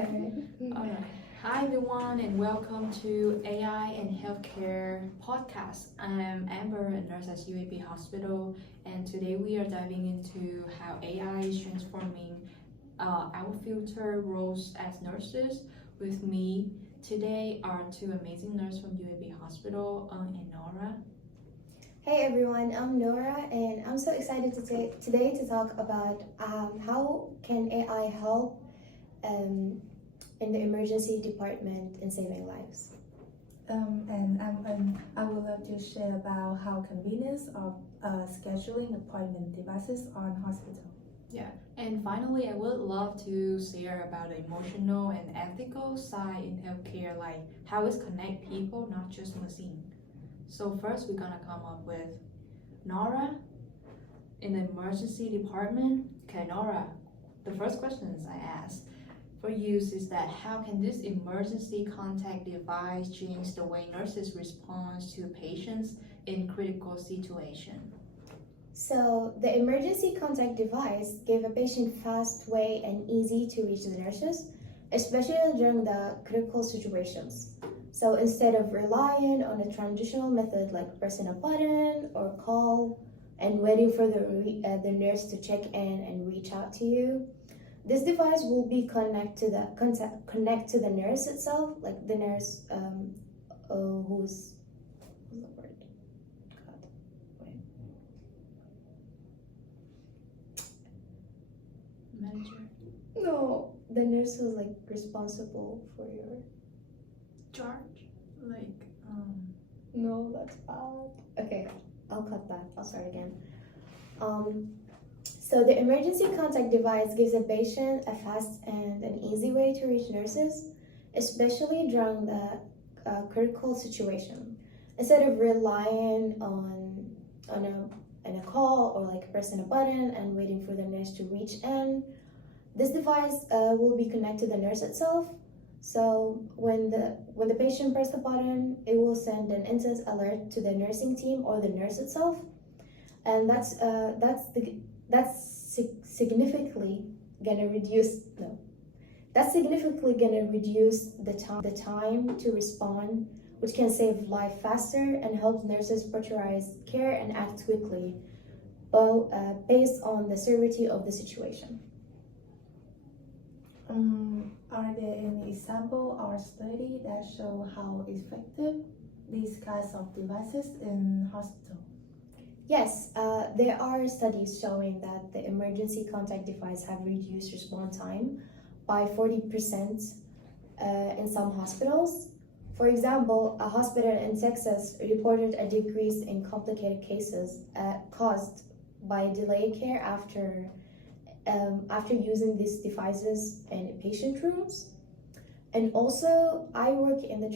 Alright. Hi everyone and welcome to AI and Healthcare podcast. I'm Amber, a nurse at UAB Hospital, and today we are diving into how AI is transforming our future roles as nurses. With me today are two amazing nurses from UAB Hospital, and Norah. Hey everyone, I'm Norah, and I'm so excited today to talk about how can AI help in the emergency department in saving lives. And I would love to share about how convenience of scheduling appointment devices on hospital. Yeah, and finally, I would love to share about the emotional and ethical side in healthcare, like how it connect people, not just machine. So first, we're gonna come up with Norah in the emergency department. Okay, Norah, the first questions I ask for you is that how can this emergency contact device change the way nurses respond to patients in critical situation? So the emergency contact device gave a patient fast way and easy to reach the nurses, especially during the critical situations. So instead of relying on a traditional method like pressing a button or call and waiting for the nurse to check in and reach out to you, this device will be connect to the nurse itself, like the nurse who's the word? God, wait. Manager. No, the nurse who's like responsible for your. Charge? Like, No, that's bad. Okay, I'll cut that. I'll start again. So the emergency contact device gives a patient a fast and an easy way to reach nurses, especially during the critical situation. Instead of relying on a call or like pressing a button and waiting for the nurse to reach in, this device will be connected to the nurse itself. So when the patient presses the button, it will send an instant alert to the nursing team or the nurse itself, and that's significantly gonna reduce the time to respond, which can save life faster and help nurses prioritize care and act quickly, based on the severity of the situation. Are there any example or study that show how effective these kinds of devices in hospital? Yes, there are studies showing that the emergency contact device have reduced response time by 40% in some hospitals. For example, a hospital in Texas reported a decrease in complicated cases caused by delayed care after using these devices in patient rooms. And also, I work in the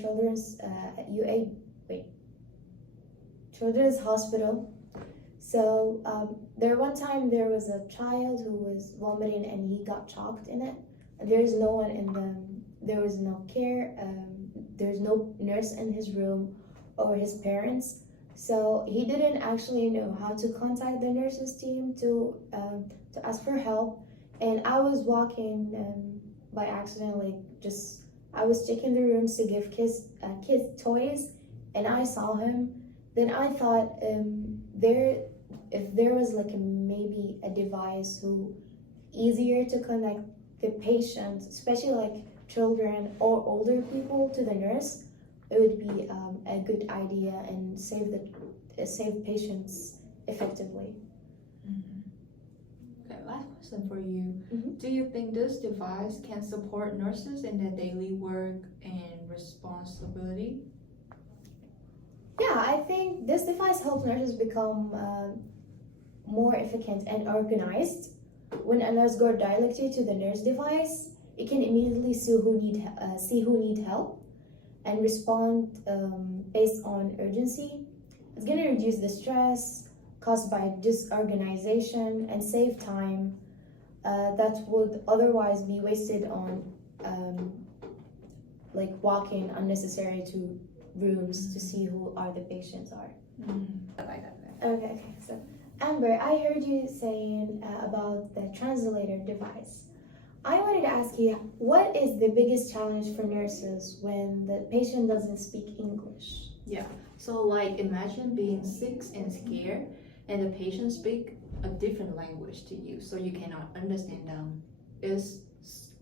Children's Hospital. So one time there was a child who was vomiting and he got choked in it. There was no care, there's no nurse in his room or his parents. So he didn't actually know how to contact the nurses team to ask for help. And I was walking by accident, I was checking the rooms to give kids toys, and I saw him. Then I thought if there was maybe a device who easier to connect the patient, especially like children or older people, to the nurse, it would be a good idea and save patients effectively. Okay, last question for you. Mhm. Do you think this device can support nurses in their daily work and responsibility? Yeah, I think this device helps nurses become more efficient and organized. When a nurse goes directly to the nurse device, it can immediately see who need help and respond based on urgency. It's going to reduce the stress caused by disorganization and save time that would otherwise be wasted on walking unnecessary to rooms to see who are the patients are. I like that. Okay, so Amber, I heard you saying about the translator device. I wanted to ask you, what is the biggest challenge for nurses when the patient doesn't speak English? Yeah. So like imagine being sick and scared and the patient speak a different language to you so you cannot understand them. It's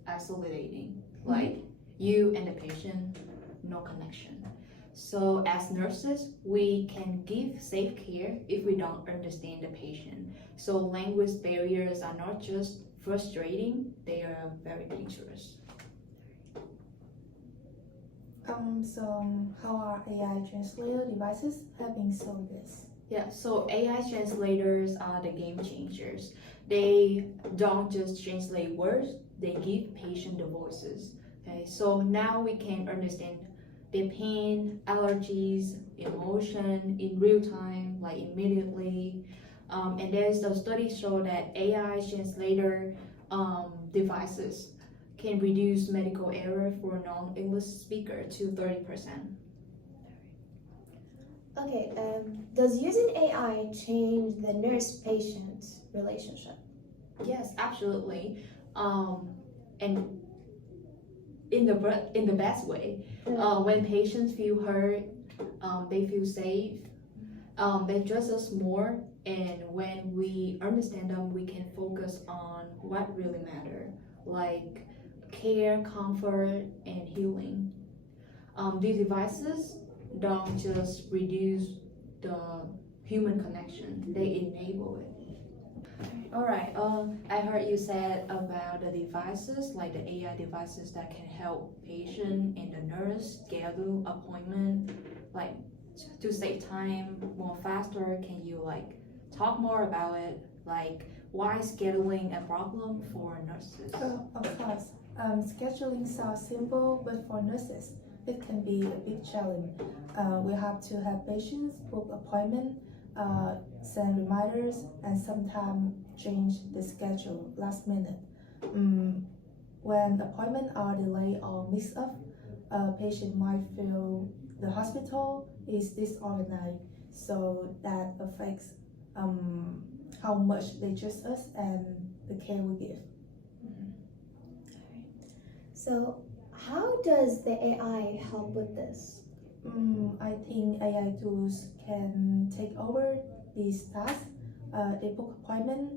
isolating. Like you and the patient, no connection. So as nurses, we can give safe care if we don't understand the patient. So language barriers are not just frustrating, they are very dangerous. So how are AI translator devices helping solve this? Yeah, so AI translators are the game changers. They don't just translate words, they give patient the voices. Okay, so now we can understand their pain, allergies, emotion in real time, like immediately. And there's a study show that AI translator devices can reduce medical error for a non-English speaker to 30%. Okay, does using AI change the nurse-patient relationship? Yes, absolutely. And in the best way, when patients feel heard, they feel safe, they trust us more, and when we understand them, we can focus on what really matter, like care, comfort, and healing. These devices don't just reduce the human connection; they enable it. All right. I heard you said about the devices, like the AI devices that can help patient and the nurse schedule appointment, like to save time more faster. Can you like talk more about it? Like why scheduling a problem for nurses? Of course, scheduling sounds simple, but for nurses, it can be a big challenge. We have to have patients book appointment, send reminders, and sometimes change the schedule last minute. When appointments are delayed or mixed up, a patient might feel the hospital is disorganized, so that affects how much they trust us and the care we give. So, how does the AI help with this? I think AI tools can take over these tasks. They book appointment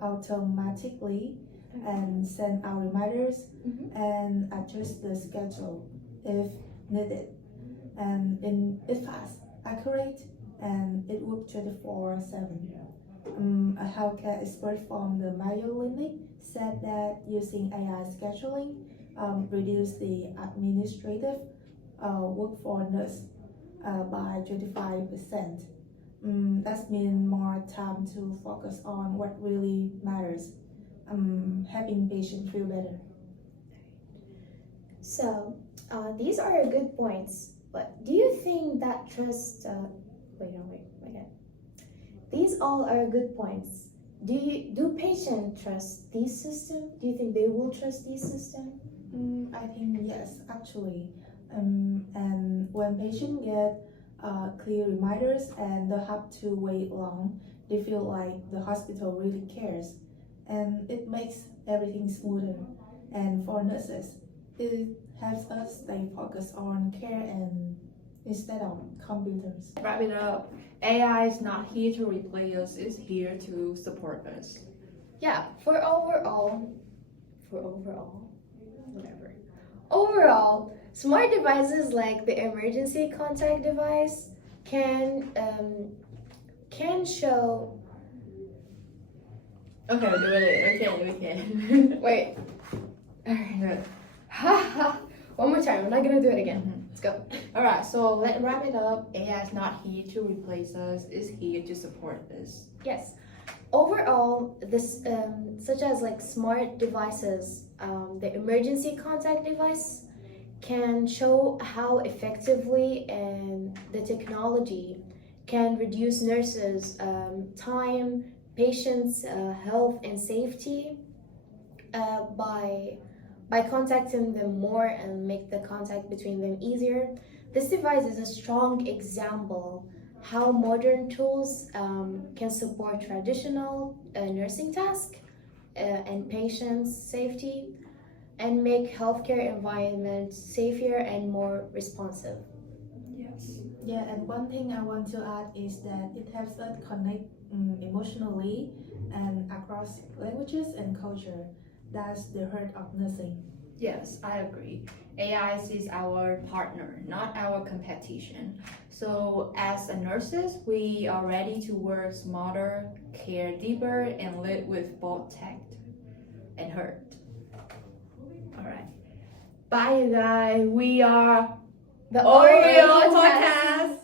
automatically and send out reminders and adjust the schedule if needed. And it's fast, accurate, and it works 24/7. A healthcare expert from the Mayo Clinic said that using AI scheduling reduce the administrative work for nurse by 25%. That means more time to focus on what really matters, helping patients feel better. So, these are good points, but do you think that trust, wait. These all are good points. Do patients trust these systems? Do you think they will trust these systems? I think yes, actually. And when patients get clear reminders and don't have to wait long, they feel like the hospital really cares. And it makes everything smoother. And for nurses, it helps us stay focused on care and instead of computers. Wrap it up. AI is not here to replace us, it's here to support us. Yeah, Overall, smart devices like the emergency contact device can show. Okay, do it. We can. Wait. Good. One more time. I'm not gonna do it again. Let's go. Alright, so let's wrap it up. AI is not here to replace us, it's here to support us. Yes. Overall, this such as like smart devices, the emergency contact device can show how effectively and the technology can reduce nurses' time, patients' health and safety by contacting them more and make the contact between them easier. This device is a strong example how modern tools can support traditional nursing tasks and patients' safety, and make healthcare environment safer and more responsive. Yes. Yeah, and one thing I want to add is that it helps us connect emotionally and across languages and culture. That's the heart of nursing. Yes, I agree. AI is our partner, not our competition. So, as a nurses, we are ready to work smarter, care deeper, and live with both tact and hurt. All right. Bye, you guys. We are The Oreo Oreo Podcast.